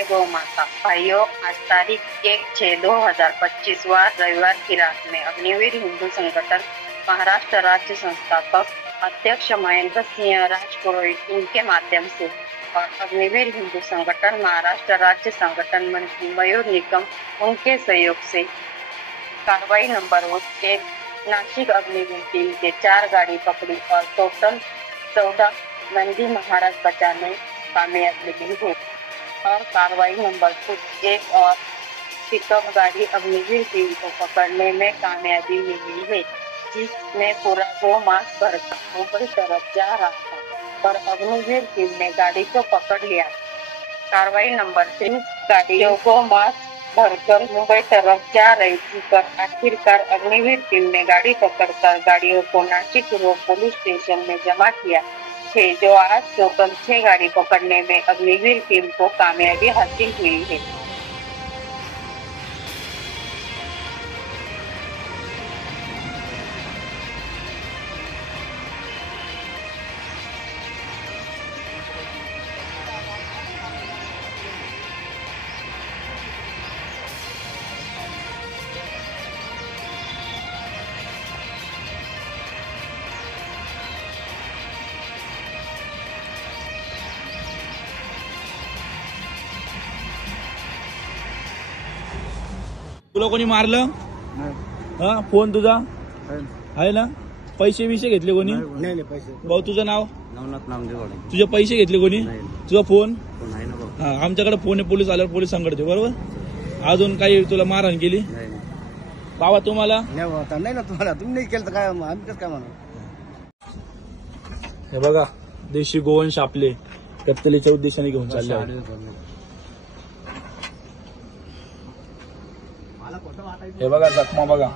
जय गौ माता। भाइयों, आज तारीख 1/6/2025 वार रविवार की रात में अग्निवीर हिंदू संगठन महाराष्ट्र राज्य संस्थापक अध्यक्ष महेंद्र सिंह राजपुरोहित उनके माध्यम से और अग्निवीर हिंदू संगठन महाराष्ट्र राज्य संगठन मंत्री मयूर निकम उनके सहयोग से कार्रवाई नंबर 1 नासिक अग्निवीर टीम के 4 गाड़ी पकड़ी और टोटल 14 नंदी महाराज बचाने कामयाबी मिली है। और कार्रवाई नंबर 1 और पिकअप गाड़ी अग्निवीर टीम को पकड़ने में कामयाबी मिली है, जिसमें पूरा 2 मास भरकर मुंबई तरफ जा रहा था और अग्निवीर टीम ने गाड़ी को पकड़ लिया। कार्रवाई नंबर 3 गाड़ियों को मास भरकर मुंबई तरफ जा रही थी, पर आखिरकार अग्निवीर टीम ने गाड़ी पकड़कर गाड़ियों को नासिक रोड पुलिस स्टेशन में जमा किया है, जो आज टोटल 6 गाड़ी पकड़ने में अग्निवीर टीम को कामयाबी हासिल हुई है। तुला कोणी मारलं? हा, फोन तुझा आहे ना? पैसे विषय घेतले कोणी? नाही पैसे। भाऊ तुझं नाव? नवनाथ नामदेव। तुझे पैसे घेतले कोणी? तुझा फोन? आहे ना भाऊ। हा, आमच्याकडे फोन आहे, पोलीस आल्यावर पोलीस संकटते, बरोबर? अजून काही तुला मारहाण केली? बाबा तुम्हाला? नाही ना, तुम्हाला तुम्ही नाही केलं तर काय आम्ही कसं काय म्हणू? हे बघा, देशी गोवंश आपले कत्तलीच्या उद्देशाने घेऊन चालले आहेत। हे बघा जखमा बघा।